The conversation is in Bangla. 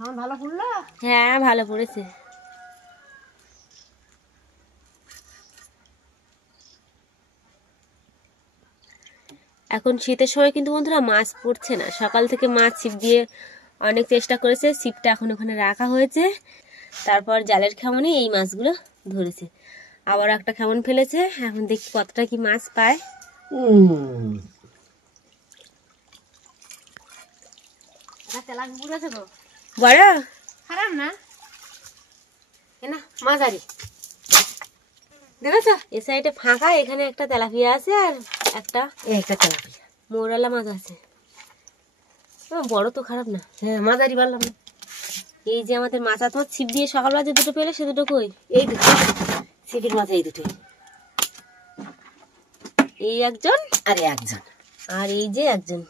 ভালো পড়লো? হ্যাঁ ভালো পড়েছে। এখন শীতের সময় কিন্তু বন্ধুরা মাছ পড়ছে না, সকাল থেকে মাছ ছিপ দিয়ে অনেক চেষ্টা করেছে, ছিপটা এখন ওখানে রাখা হয়েছে। তারপর জালের খেমনে এই মাছগুলো ধরেছে, আবার একটা খেমন ফেলেছে, এখন দেখি কতটা কি মাছ পায়। বড় খারাপ না, মাঝারি দেখেছো, এ সাইডে ফাঁকা, এখানে একটা তেলাপিয়া আছে আর একটা তেলাপিয়া মৌরালা মাছ আছে। বড় তো খারাপ না। হ্যাঁ মাঝারি বললাম। এই যে আমাদের মাছ, তোমার ছিপ দিয়ে সকালবেলা যে দুটো পেলে সে দুটো কই? এই দুটো ছিপের মাছ, এই দুটোই। এই একজন আর একজন, আর এই যে একজন।